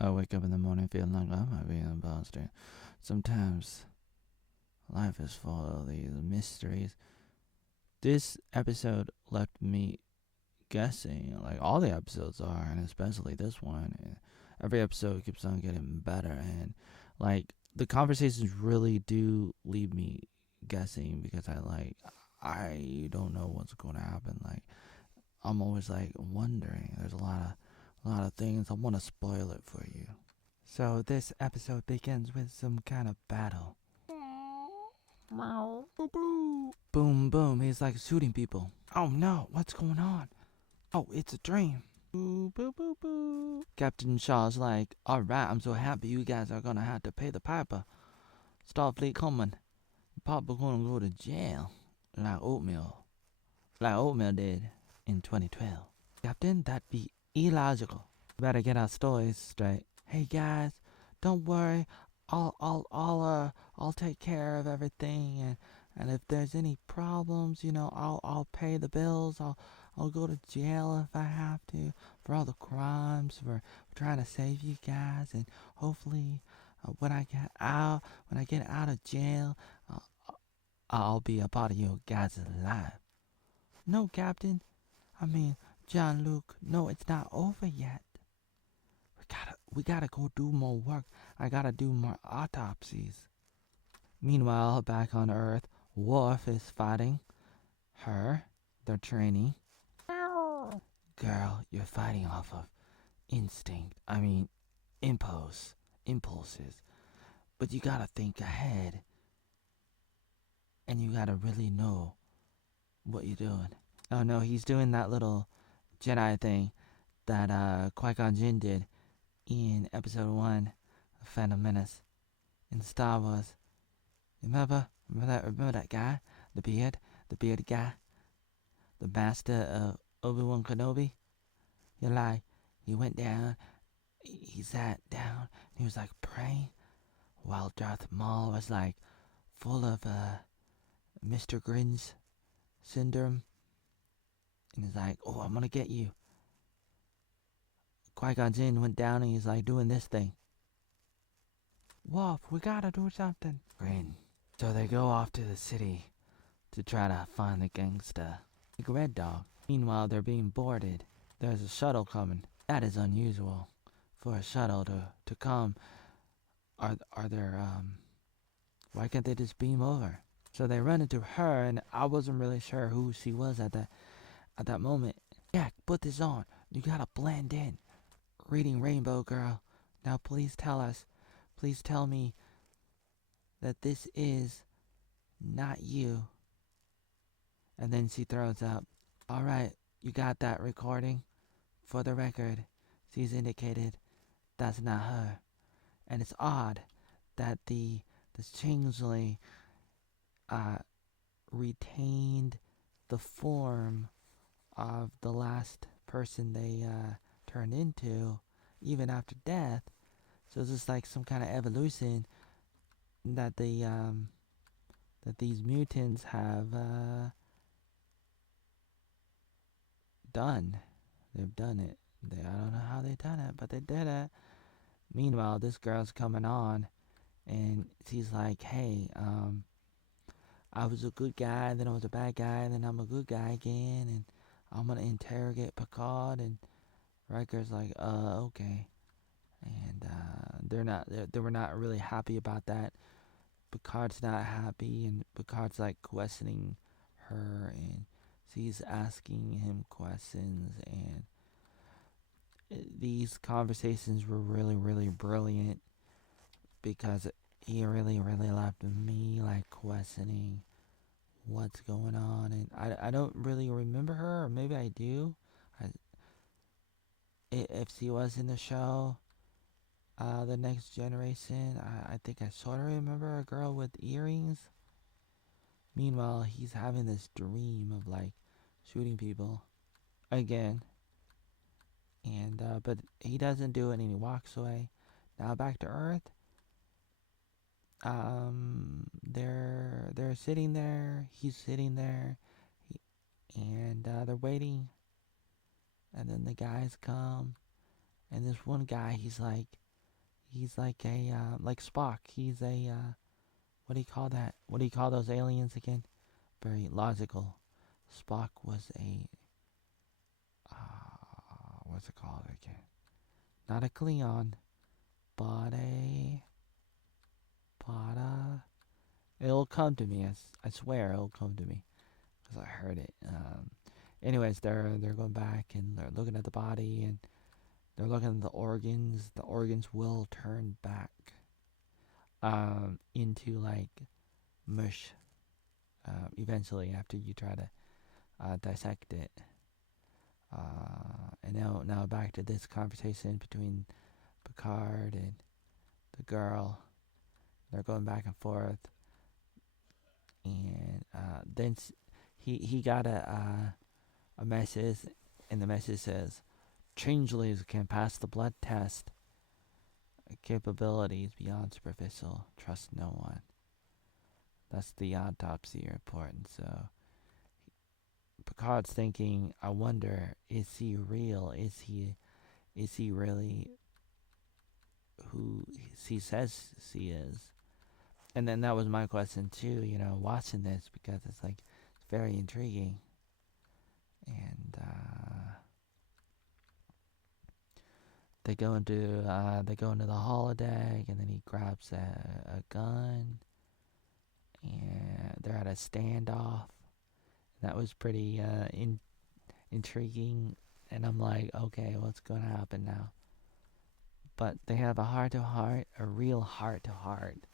I wake up in the morning feeling like I might be an imposter. Sometimes life is full of these mysteries. This episode left me guessing, like all the episodes are, and especially this one. Every episode keeps on getting better, and like the conversations really do leave me guessing because I don't know what's going to happen. Like I'm always like wondering. There's a lot of things. I want to spoil it for you. So this episode begins with some kind of battle. Boom, boom. He's like shooting people. Oh no, what's going on? Oh, it's a dream. Boo, boo, boo, boo. Captain Shaw's like, alright, I'm so happy you guys are gonna have to pay the piper. Starfleet coming. Papa gonna go to jail. Like oatmeal. Like oatmeal did in 2012. Captain, that'd be illogical. Better get our stories straight. Hey guys, don't worry. I'll take care of everything, and if there's any problems, I'll pay the bills. I'll go to jail if I have to for all the crimes for trying to save you guys, and hopefully, when I get out of jail, uh, I'll be a part of your guys' life. No, Captain. I mean, John Luke. No, it's not over yet. We gotta go do more work. I gotta do more autopsies. Meanwhile, back on Earth, Worf is fighting her. They're training. Girl, you're fighting off of instinct. I mean, impulses. But you gotta think ahead, and you gotta really know what you're doing. Oh no, he's doing that little Jedi thing that Qui-Gon Jinn did in Episode 1 of Phantom Menace in Star Wars. Remember that guy? The bearded guy? The master of Obi-Wan Kenobi? You're like, he went down, he sat down, he was like praying, while Darth Maul was like full of Mr. Grinch syndrome. And he's like, oh, I'm gonna get you. Qui-Gon Jinn went down and he's like doing this thing. Wolf, we gotta do something. Grin. So they go off to the city to try to find the gangsta, like Red Dog. Meanwhile, they're being boarded. There's a shuttle coming. That is unusual for a shuttle to come. Are there why can't they just beam over? So they run into her, and I wasn't really sure who she was at that moment. Yeah, put this on. You gotta blend in. Reading Rainbow Girl. Now please tell us. Please tell me that this is not you. And then she throws up. Alright, you got that recording? For the record, she's indicated that's not her. And it's odd that this changeling retained the form of the last person they turned into, even after death. So it's just like some kind of evolution that that these mutants have done. They've done it. I don't know how they done it, but they did it. Meanwhile, this girl's coming on, and she's like, "Hey, I was a good guy, then I was a bad guy, and then I'm a good guy again, and I'm gonna interrogate Picard." And Riker's like, okay." And they were not really happy about that. Picard's not happy, and Picard's like questioning her, and she's asking him questions, and these conversations were really, really brilliant because he really, really left me like questioning what's going on, and I don't really remember her, or maybe I do. I, if she was in the show, the Next Generation, I think I sort of remember a girl with earrings. Meanwhile, he's having this dream of like shooting people again, and but he doesn't do it, and he walks away. Now back to Earth. They're sitting there. He's sitting there, and they're waiting. And then the guys come, and this one guy, he's like, He's like a like Spock. He's a what do you call that? What do you call those aliens again? Very logical. Spock was a what's it called again? Not a Klingon, but a. It'll come to me. I swear it'll come to me because I heard it. Anyways, they're going back and they're looking at the body and they're looking at the organs. The organs will turn back into like mush eventually after you try to dissect it. And now back to this conversation between Picard and the girl. They're going back and forth, and then he got a message, and the message says, "Changelings can pass the blood test. Capabilities beyond superficial. Trust no one." That's the autopsy report, and so Picard's thinking, I wonder, is he real? Is he really who he says he is? And then that was my question too, watching this, because it's like it's very intriguing. And they go into the holodeck, and then he grabs a gun, and they're at a standoff. That was pretty intriguing, and I'm like, okay, what's going to happen now? But they have a heart-to-heart, a real heart-to-heart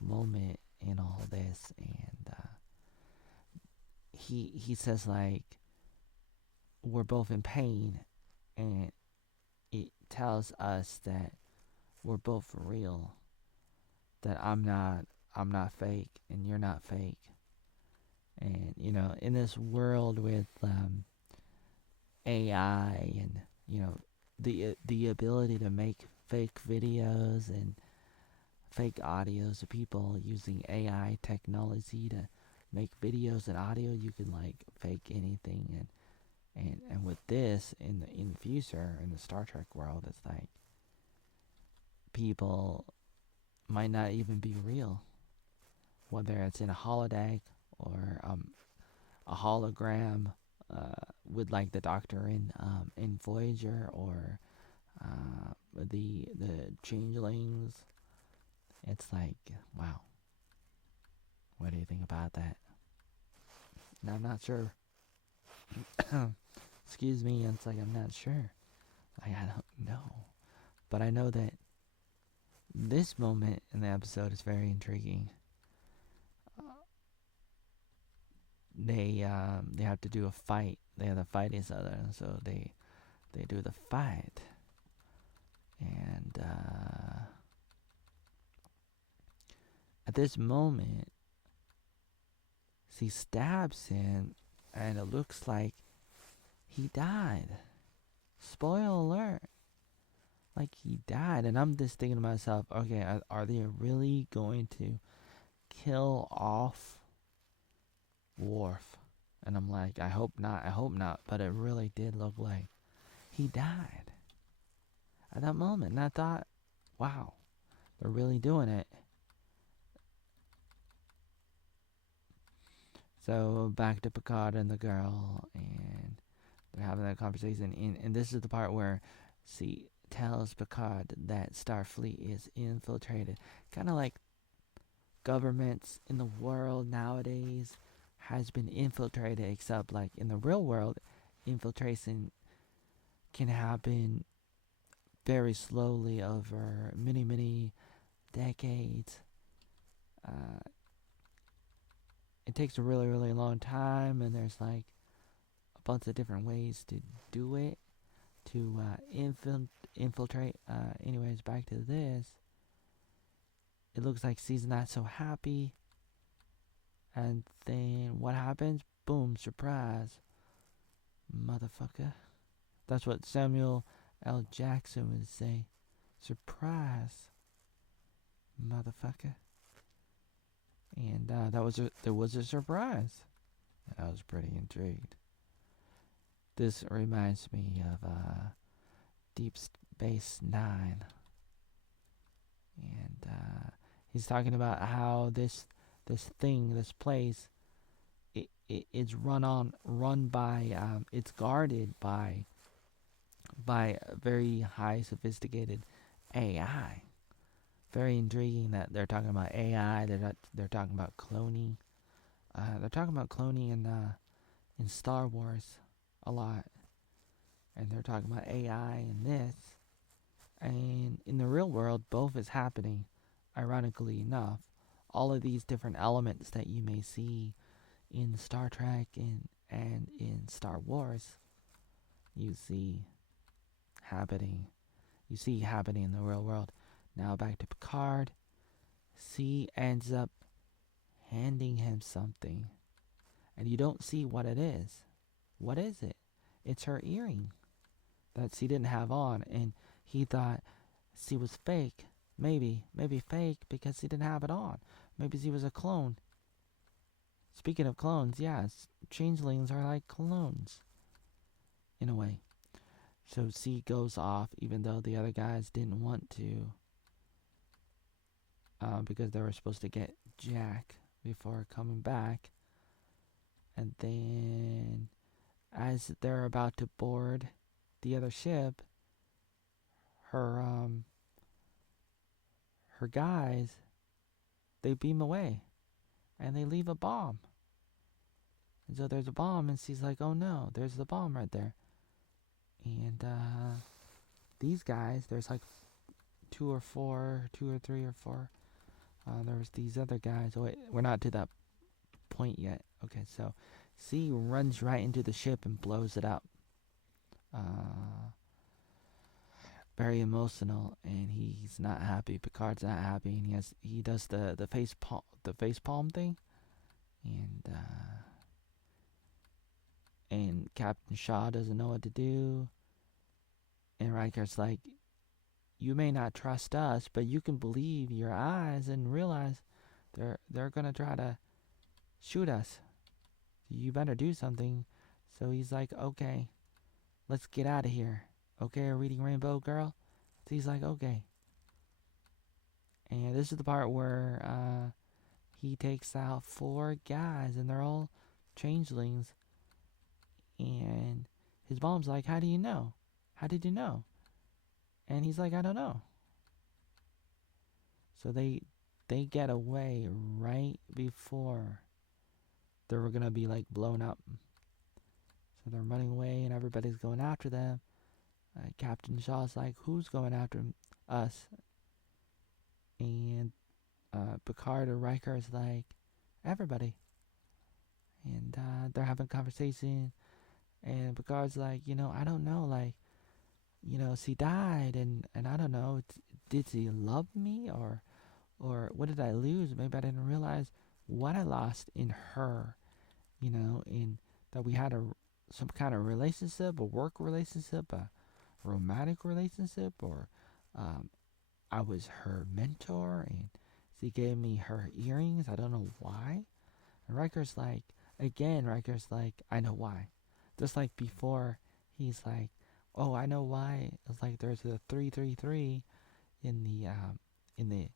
moment in all this, and he says, like, we're both in pain, and it tells us that we're both real, that I'm not fake, and you're not fake. And in this world with AI and the ability to make fake videos and fake audios of people using AI technology to make videos and audio, you can like fake anything, and with this in the future in the Star Trek world, it's like people might not even be real, whether it's in a holodeck or a hologram with like the Doctor in Voyager, or the changelings. It's like, wow. What do you think about that? Now, I'm not sure. Excuse me, it's like I'm not sure. I don't know. But I know that this moment in the episode is very intriguing. They have to do a fight. They have to fight each other, so they do the fight. And at this moment, she stabs him, and it looks like he died. Spoiler alert. Like, he died. And I'm just thinking to myself, okay, are they really going to kill off Worf? And I'm like, I hope not. But it really did look like he died at that moment. And I thought, wow, they're really doing it. So back to Picard and the girl, and they're having that conversation. And this is the part where she tells Picard that Starfleet is infiltrated. Kind of like governments in the world nowadays has been infiltrated, except like in the real world, infiltration can happen very slowly over many decades. It takes a really long time, and there's like a bunch of different ways to do it, to infiltrate. Anyways, back to this. It looks like she's not so happy, and then what happens? Boom, surprise, motherfucker. That's what Samuel L. Jackson would say. Surprise, motherfucker. And there was a surprise. I was pretty intrigued. This reminds me of Deep Space Nine. He's talking about how this thing, this place, it's run by it's guarded by a very high sophisticated AI. Very intriguing that they're talking about AI. They're talking about cloning. They're talking about cloning in Star Wars a lot, and they're talking about AI in this. And in the real world, both is happening. Ironically enough, all of these different elements that you may see in Star Trek and in Star Wars, you see happening. You see happening in the real world. Now back to Picard. C ends up handing him something, and you don't see what it is. What is it? It's her earring that C didn't have on, and he thought C was fake. Maybe fake because he didn't have it on. Maybe C was a clone. Speaking of clones, yes, changelings are like clones in a way. So C goes off, even though the other guys didn't want to, because they were supposed to get Jack before coming back. And then, as they're about to board the other ship, her guys, they beam away, and they leave a bomb. And so there's a bomb, and C's like, "Oh no, there's the bomb right there." And these guys, there's like two or three or four. There's these other guys. Oh wait, we're not to that point yet. Okay, so C runs right into the ship and blows it up. Very emotional, and he's not happy. Picard's not happy, and he does the face palm thing, and Captain Shaw doesn't know what to do, and Riker's like, "You may not trust us, but you can believe your eyes and realize they're gonna try to shoot us. You better do something." So he's like, "Okay, let's get out of here. Okay, reading Rainbow Girl?" So he's like, "Okay." And this is the part where he takes out 4 guys, and they're all changelings. And his mom's like, "How do you know? How did you know?" And he's like, "I don't know." So they get away right before they were gonna be like blown up. So they're running away, and everybody's going after them. Captain Shaw's like, "Who's going after us?" And Picard or Riker is like, "Everybody." And they're having a conversation, and Picard's like, "I don't know, like, she died, and I don't know, did she love me, or what did I lose? Maybe I didn't realize what I lost in her, in that we had some kind of relationship, a work relationship, a romantic relationship, or I was her mentor, and she gave me her earrings. I don't know why." And Riker's like, "I know why." Just like before, he's like, "Oh, I know why." It's like there's a 333 in the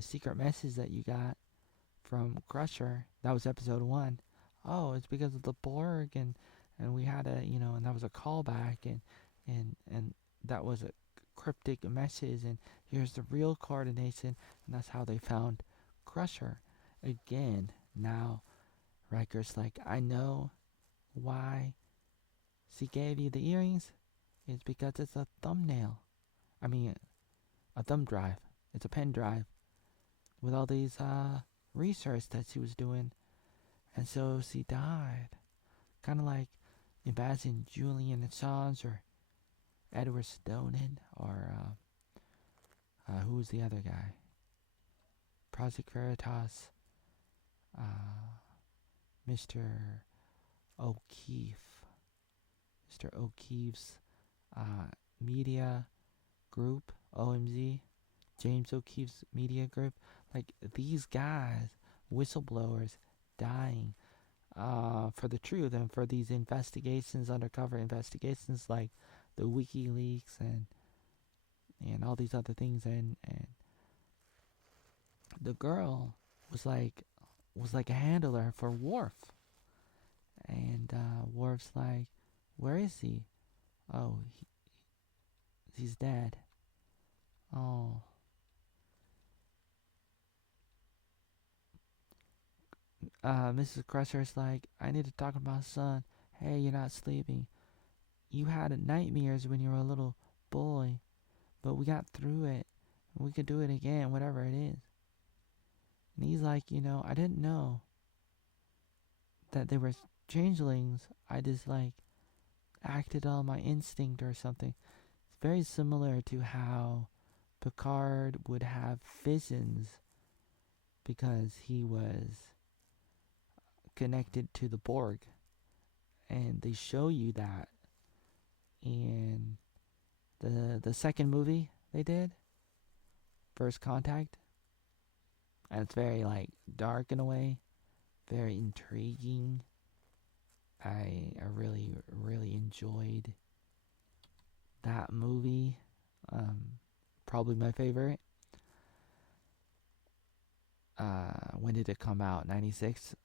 secret message that you got from Crusher. That was episode 1. "Oh, it's because of the Borg, and we had and that was a callback, and that was a cryptic message, and here's the real coordination," and that's how they found Crusher. Again, now Riker's like, "I know why she gave you the earrings. It's because it's a thumbnail. I mean, a thumb drive. It's a pen drive with all these research that she was doing, and so she died." Kind of like, imagine Julian Assange or Edward Snowden, or who was the other guy? Project Veritas, Mr. O'Keefe. Mr. O'Keefe's media group, OMZ, James O'Keefe's media group. Like, these guys, whistleblowers, dying for the truth and for these investigations, undercover investigations, like the WikiLeaks and all these other things, and the girl was like a handler for Worf, and Worf's like, "Where is he? Oh, he's dead. Oh." Mrs. Crusher's like, "I need to talk to my son. Hey, you're not sleeping. You had nightmares when you were a little boy, but we got through it. We could do it again, whatever it is." And he's like, I didn't know that they were changelings. I just like acted on my instinct or something. It's very similar to how Picard would have visions because he was connected to the Borg. And they show you that in the second movie they did, First Contact. And it's very like dark in a way, very intriguing. I really really enjoyed that movie. Probably my favorite. When did it come out? 96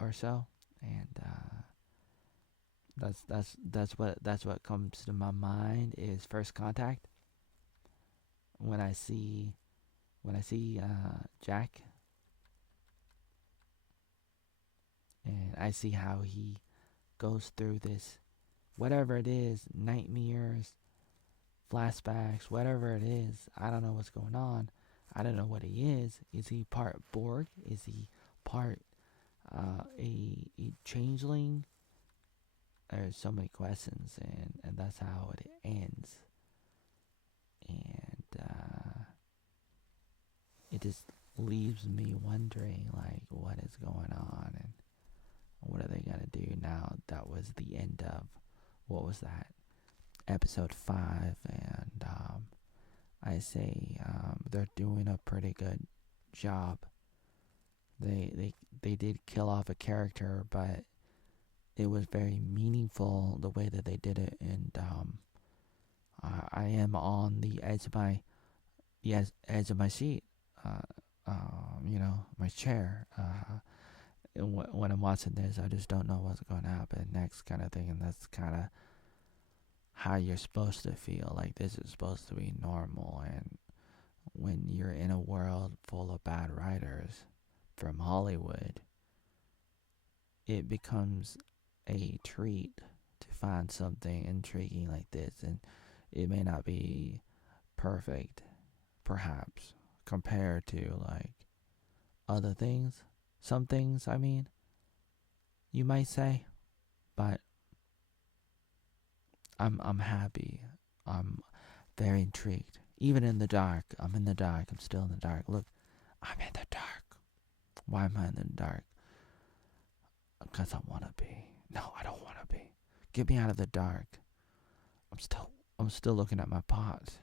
or so, and that's what comes to my mind is First Contact. When I see Jack, and I see how he goes through this, whatever it is, nightmares, flashbacks, whatever it is. I don't know what's going on. I don't know what he is. Is he part Borg? Is he part a changeling? There's so many questions, and that's how it ends. And it just leaves me wondering, like, what is going on and what are they gonna do now? That was the end of, what was that, episode 5, and I say they're doing a pretty good job. They did kill off a character, but it was very meaningful the way that they did it, and I am on the edge of my seat, my chair. When I'm watching this, I just don't know what's going to happen next, kind of thing, and that's kind of how you're supposed to feel. Like, this is supposed to be normal, and when you're in a world full of bad writers from Hollywood, it becomes a treat to find something intriguing like this, and it may not be perfect, perhaps, compared to like other things. Some things, I mean, you might say, but I'm happy. I'm very intrigued. Even in the dark, I'm in the dark. I'm still in the dark. Look, I'm in the dark. Why am I in the dark? Because I want to be. No, I don't want to be. Get me out of the dark. I'm still looking at my pot.